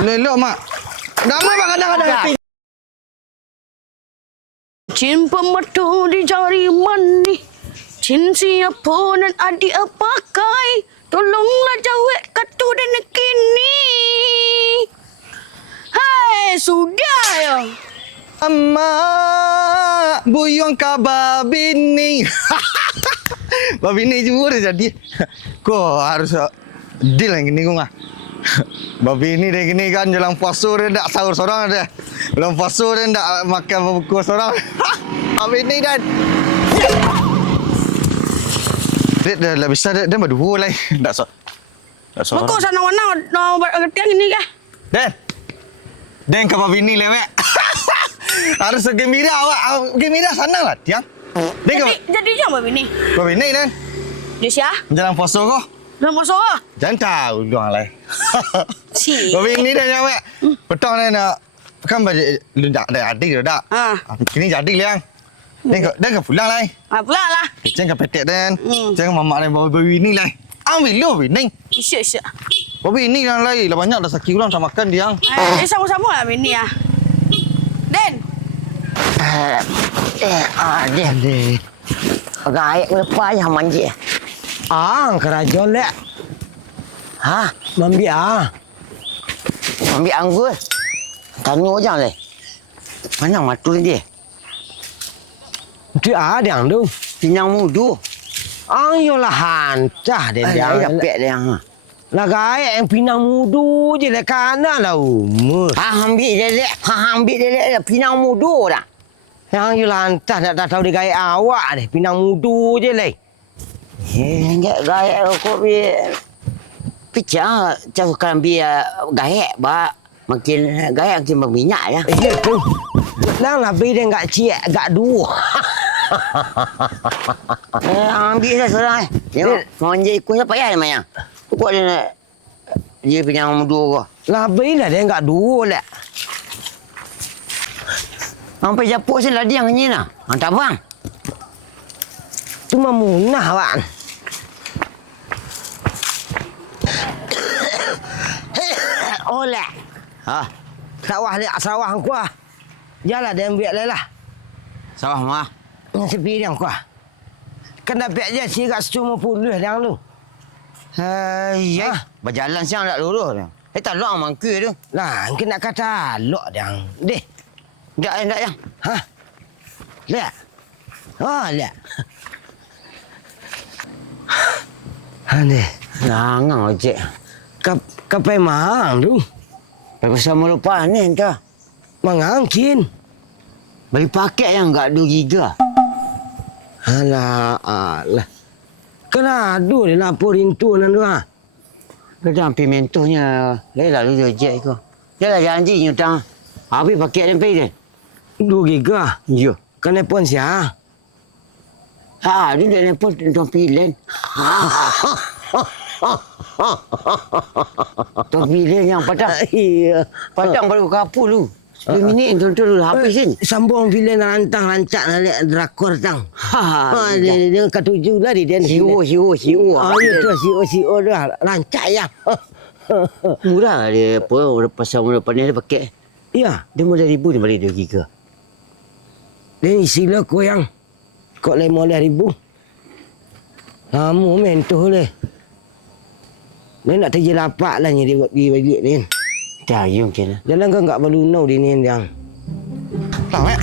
Lelok, Mak. Nama Mak kadang-kadang. Cin pemetu di jari mani, cin siapa dan adik pakai, tolonglah jawab katu dan kini. Hai, sudah ya. Mak, buyung kabar bini. Babini juga dah jadi. Kau harus deal yang gini kau ngah. Babini dia gini kan jalan puasa dia tak sahur seorang dia. Jalan puasa dia tak makan buku seorang. Babini dan. Dia dah bisa dia berdua lah. Tak so. Tak so. Kau sana mana nak berketian ini kah? Den ke babini lewek. Harus gembira awak. Gembira sana lah tiang. Jadi jam apa ini? Babini dan. Dia siapa? Jalan puasa kau. Dalam masa apa? Jangan tahu doang lah. Si. Babini dah nyampe. Petang ni nak kan balik lu dah ada adik dah. Kini jadi liang. Dan ke pulang lah. Pulang lah. Jangan ke petek dan. Jangan mamak dan bawa babini lah. Ambil lu babini. Isyak. Babini yang lain lah banyak dah sakit ulang sama makan dia. Sama-sama lah bini ya. Den. Dia. Gaya lepas yang manja. Kerajaan lek. Mambi Mambi anggur. Tanya orang leh. Mana matul dia? Dia ada yang tu. Pinyang mudu. Yolah hancah dia. Dia pek dia. Lah gaya yang pinang mudu je lek kana lah umur. Ambil dia lek. Ambil dia lek pinang mudu dah. Yang yolah hancah nak tahu dia gaya awak deh. Pinang mudu je lek. Enggak gaya kok picah jauh kan biar gaya ba makin gaya makin berminyak ya. Iya tu. Nang lebih dia enggak ciek enggak dua. Ambil dah seorang. Tengok monje ikut siapa ya namanya? Kok dia pinjam dua kau. Lebih lah dia enggak dua lah. Sampai japuk saya ladiang ni nah. Hantar bang. Tu memunah wan. Oleh. Sawah aku ah. Jalah dia ambil lah. Sawah mah. Sepi dia aku ah. Kena pek je si kat 50 dia tu. Ya, berjalan siang tak lurus dia. Tak lok mangku tu. Lah, engke nak kata lok dia. Deh. Dak yang. Lihat. Lihat. Ni, langang ojek. Kapai mahang tu. Pasal melupa ni entah. Mangangkin. Beli paket yang enggak 2 giga. Alah. Kena adu dia laporin tu nan tu ah. Dia hampir mentohnya. Lalu ojek tu. Dia lah janji nyutang. Habis paket dia pergi dia. 2 giga. Ya. Kena pun sia. Dia dah nelfon tuan Pilen. Tuan Pilen yang padang. Iya. Padang baru kapul tu. 10 minit tuan-tuan dah habis kan. Sambung Pilen rantang rancak nak drakor tang. Dia ketujuh lah dia. Siu. Ya tu siu dah rancak ya. Murah dia apa pasal mula pandai dia pakai. Ya, dia mula 1,000 dia balik 2 giga. Dia sila kau yang kau 5,000. Lama mentuh leh. Dia nak terje lapak lah ni dia buat pergi balik ni. Dah, you macam mana? Jalan kau enggak perlu know dia ni yang. Tak, Mek.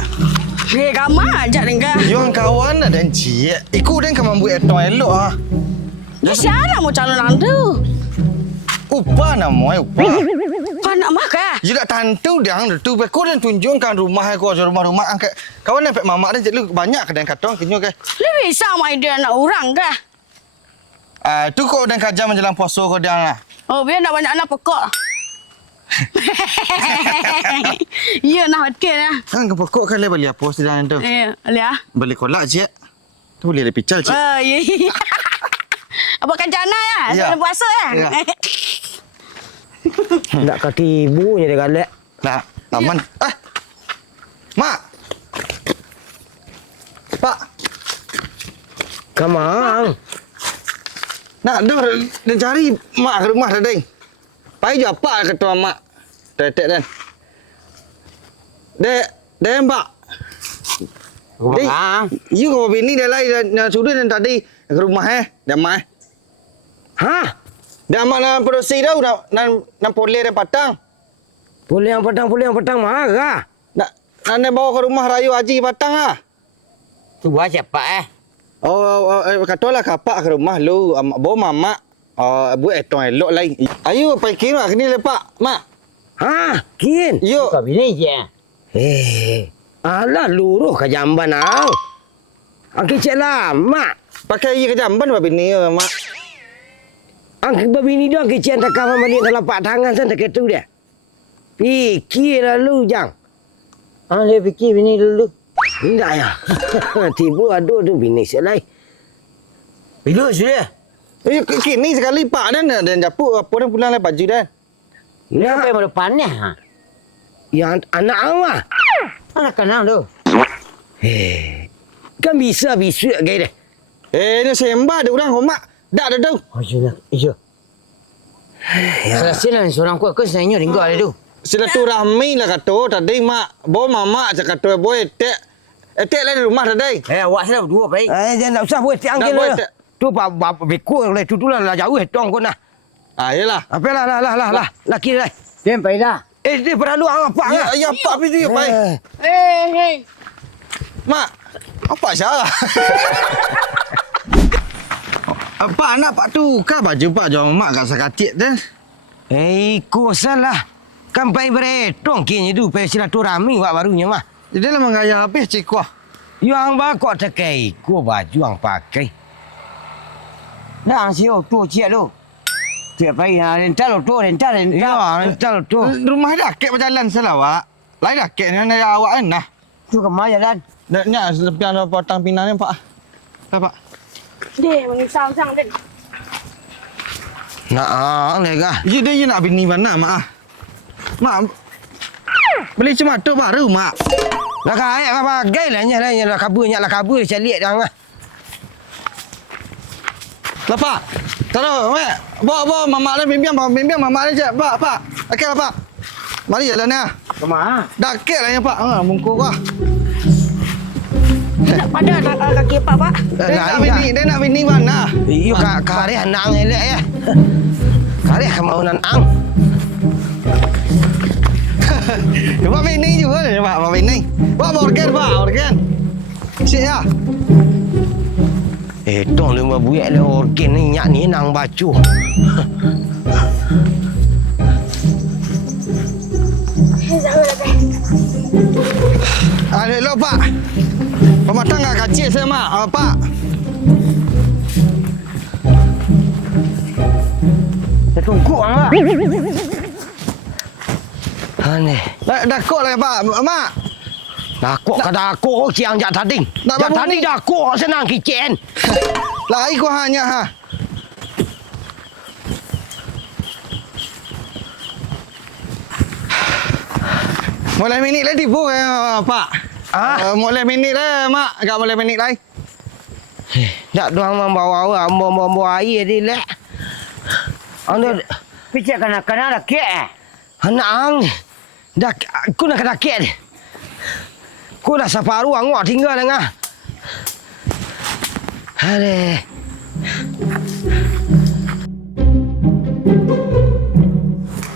Kamar ajak dengan. Yang kawan ada cik. Ikut dan kamu buat etong elok ah. Dia siapa mau calon lantu? Upah nama upah. Kau nak makan? You tak tantu dia tu kau dan tunjukkan rumah aku rumah angkat. Kawan nampak mamak dia jadi banyak kedai katong kenyo ke. Lebih sama dia nak orang ke? Tu kau dan kajar menjelang puasa kau dia lah. Oh, biar nak banyak anak pokok. Ya, nak hotel lah. Kan kau pokok kan beli apa sedang tu? Lihat. Beli kolak je. Tu boleh pical je. Ya. Apa kajana ya? Ya. Sebelum puasa ya? Ya. Nak kaki ibu je dia galak. Nah, aman. Mak. Pak. Kamang. Nak dah cari mak ke rumah dah ding. Pai je apa kata mak. Tetek dan. Dek mbak. Bang. You kau bini dah lah sudah dan tadi ke rumah dah mai. Ha? Dah mak nak produksi dah nak poleh dan patang. Boleh yang petang marah. Nak bawa ke rumah Rayu Haji patang ah. Tu buat siapa Katalah kapak ke rumah lu, bawa mamak. Bu etong elok lain. Ayo pergi nak kini lepak, mak. Ha? Kin? Yuk. Kau bini je. Alah luruh ke jamban ang. Ang kecil lama. Pakai ye ke jamban babi ni mak. Ang babini dia ang kecil tak kawan balik dalam pak tangan sana ketu dia. Fikirlah lu jang. Dia fikir bini dulu. Tidak ya. Tiba aduh tu bini selai. Bila sudah? Kini sekali pak dan japu apa dan pulang lah baju dan. Ya, apa yang depannya? Yang anak awak. Anak kenal tu. Kan bisa gaya dia. Ni sembah ada orang homak. Dak ada tu. Oh, iya. Selesai lah seorang kuat ke sebenarnya ringgo ada tu. Silaturahmi lah kata tadi mak. Bawa mamak cakap kata boy etek lah di rumah tadi. Awak sudah berdua baik. Jangan tak usah buat tiang Tak ke boleh, lah. tak. Tu beku oleh tu lah jauh tong kau nak. Yelah. Apa lah. Laki dah. Dia pai dah. Dia perlu apa Ya pak pergi baik. Mak. Apa salah? Pak nak pak tukar baju pak jual mak kat sakatik dah. Kau salah. Kan pai beretong kini tu pai silaturahmi wak barunya mah. Dia lah menggaya habis cikgu. Yang bakok tekai, kau baju yang pakai. Dah siu tu cia lu. Tiap pagi rental tu. Ya, rental tu. Rumah dah kek berjalan salah wak. Lain dah kek ni awak kan nah. Tu ke mana jalan? Nak selepas ada potong pinang ni pak. Dah pak. Dia mengisang-sang dia. Nak lega. Dia nak bini mana mak? Mak beli cuma tu baru mak. Lah kaya apa bagai lah nya kabur calik dah ngah. Lepak. Tahu mak. Bawa mamak ni bimbang mamak ni je pak. Okey lah pak. Mari jalan ni. Kemana? Dah kek lah ya pak. Bungkuk kau. Nak pada kaki pak. Dia nak bini mana? Iyo kare anak elok ya. Kare mau nanang. Pak bini juga ni pak bini. Pak organ. Cik ya. Tong lima buyak le organ ni nyak ni nang baju. Hello pak. Pematang tak kacik saya mak. Pak. Dah tunggu lah. Aneh. Dah kok lah pak. Mak. Dah kok kiang jak tadi. Jak tadi dah kok senang kicen. Lai kau hanya ha. Mulai minit lah tipu pak. Mulai minit lah mak. Tak boleh minit lah. Tak doang membawa air di lek. Anda picak kanak-kanak dah kek. Anak ang. Dah aku nak kena kek. Aku dah separuh angok tinggal dengan. Aduh.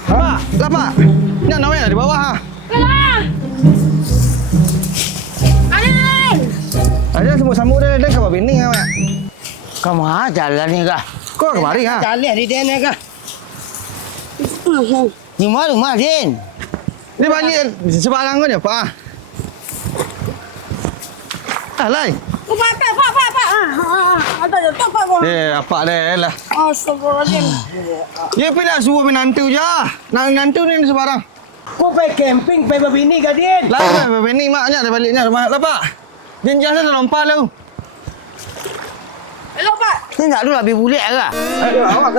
Pak, lah pak. Nak nawai di bawah ha. Ada semua sambut dia ke bini ha mak. Kamu jalan ni kah? Kau kemari ha. Jalan di dia ni kah? Di mana rumah Din? Ni balik sebarang kau ni pak. Alai. Pak. Ada je tak pak. Apa dia lah. Astagfirullahaladzim. Dia pergi nak suruh menantu je. Menantu ni sebarang. Kau pergi camping pergi berbini ke Din? Lah, bini maknya dah baliknya rumah. Lah pak. Dia jangan lompat lu. Hello pak. Ni tak dulu habis bulik ke? Awak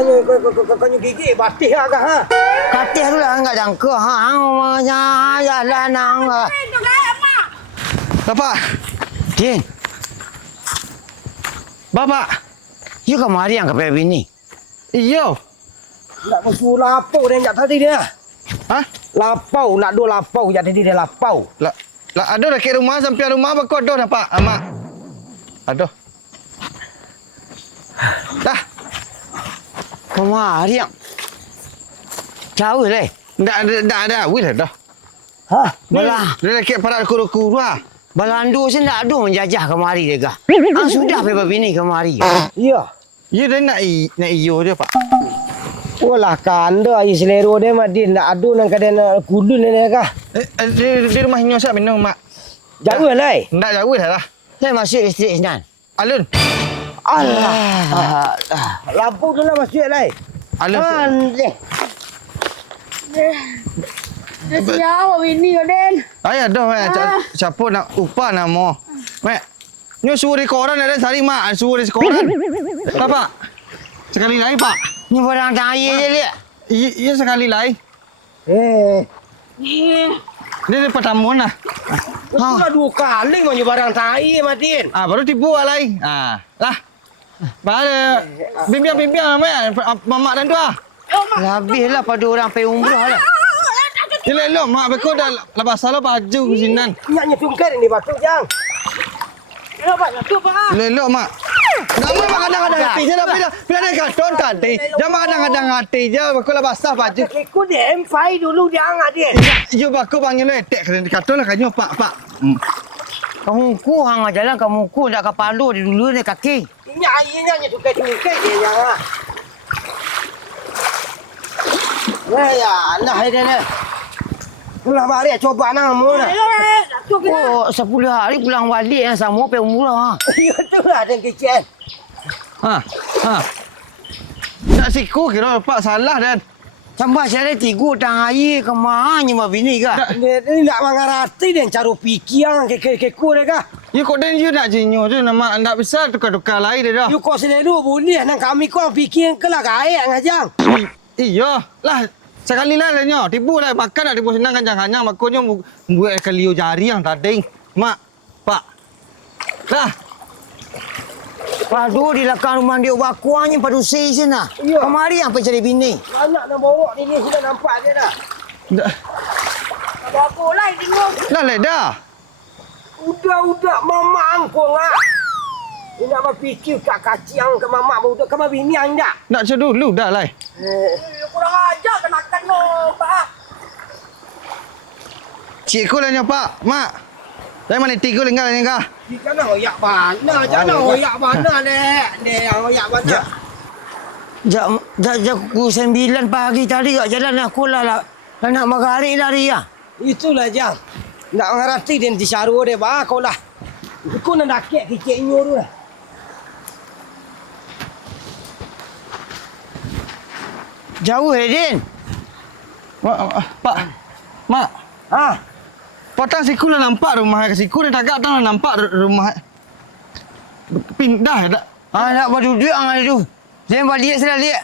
Kau gigi batih ke ha? Katih tu lah enggak jangka ha. Jalan nang. Itu gaya mak. Lah pak. Din, Bapak. you kemari yang ke bini? Iyo. Tak bersuruh apa dia nak tadi dia. Ha? Lapau, nak dua lapau jadi dia lapau. Lah, ada dah ke rumah sampai rumah apa kau dah pak, mak. Aduh. Dah. Kemari yang. Jauh leh. Dah ada, wih dah. Hah? Balah. Dia lagi parat kuru-kuru lah. Balandu saya nak ada menjajah kemari dia kah? Sudah bebab ini kemari. Iya. Ya dia nak iyo dia pak. Walah kanda ai selero dia mah dia nak adu nang kadang kulun ni kah? Di rumah nyo siap minum mak. Jauh leh. Ndak jauh dah lah. Saya masuk isteri senan. Alun. Allah. Lampu tu lah masuk leh. Alun. Dia siapa bini kau, Den? Ayah dah mak. Siapa nak upah nak mau. Mak. Nyo suruh di koran ada sari mak, suruh di koran. Pak. Sekali lagi pak. Ni barang tanya je lihat. Iya sekali lagi. Dia dapat tamuan lah. Sudah dua kali mau barang tanya Martin. Baru tipu lagi. Lah. Baru bimbing mamak dan tua. Habislah pada orang pergi umrah lah. Elok mak beko dah lepas salah baju sinan. Nyaknya tungkar ni batu jang. Elok mak. Nama kadang-kadang hati je dah bila dia karton tadi. Jangan kadang-kadang hati je beko lepas sah baju. Ikut dia M5 dulu dia angkat dia. Yo beko panggil letek karton lah kanyo pak. Kamu ku hang jalan kamu ku nak ke palu di dulu ni kaki. Nyaknya tungkar dia jangan. Ya, nah dia ni. Pulang balik coba nama nak. Oh, 10 hari pulang balik yang sama pergi umrah. Ya tu lah ada kecil. Tak siku kira pak salah dan. Sampai saya tiga tang air ke mana ni bini kah? Ni nak mengarati dan cara fikir yang ke-ke-ku dia kah? You kau dan you nak jinyo tu nama nak besar tukar-tukar lain dia dah. You kau selalu bunyi nang kami kau fikir ke lah kaya ngajang. Iya lah. Sekali lah nyo, tipu lah makan nak tipu senang kanjang-kanjang makonyo buat kaliu jari yang tading. Mak, pak. Dah. Padu di belakang rumah dia bakuannya padu sei sana. Kemari yang cari bini. Anak nak bawa ni sudah nampak dia dah. Dah. Apa lah tengok. Dah le dah. Udah mama angkong ah. Ni nak berfikir kat kacang ke mama budak ke bini ang dah. Nak dulu dah lah. Kurang ajar kenakan no, Pak. Cikgu lah nyo pak, mak. Dari mana tiga lenggal ni kah? Di kana hoyak mana? Hoyak mana dek? Dek hoyak mana? Jak pukul 9 pagi tadi kat jalan aku lah nak magari lari ya. Itulah jang. Nak ngarati dia di saru dia ba kau lah. Aku nak dakek kecil nyu lah. Jauh Hedin. Pak. Mak. Potang siku dah nampak rumah siku dia tagak dah nampak rumah. Pindah dah. Nak berduduk ang tu. Jangan balik sudah lihat.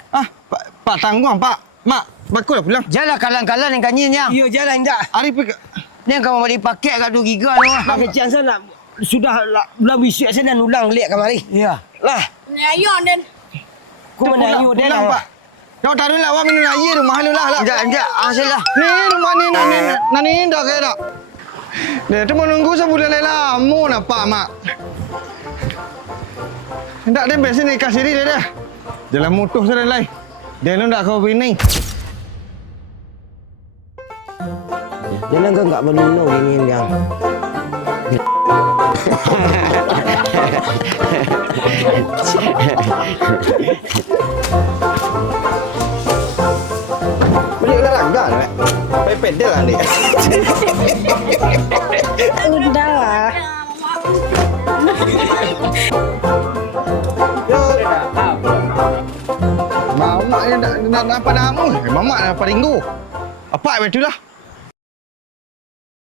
Pak tanggung pak. Mak, baku dah pulang. Jalan kalang-kalang yang kanyinya. Ya jalan dak. Hari pergi. Ni kamu balik pakai kat 2 giga tu. Kecil sana sudah belum bisik saya dan ulang lihat kemari. Ya. Lah. Ni ayo Den. Ku menayu dia lah pak. Kau taruh lah, awak minum air rumah lu lah. Enggak. Asal lah. Ni rumah ni nani dah kaya dah. Dia tu menunggu sebulan lama nak pak mak. Tak dia biasa ni kasih dia dah. Jalan mutuh sudah lai. Dia lu nak kau bini. Jangan kau enggak menunggu ini yang. Beli olahraga ni. Pepet dia lah ni. Udah lah. Mamak ni nak apa nama? Mamak nak apa ringgu? Apa betul lah?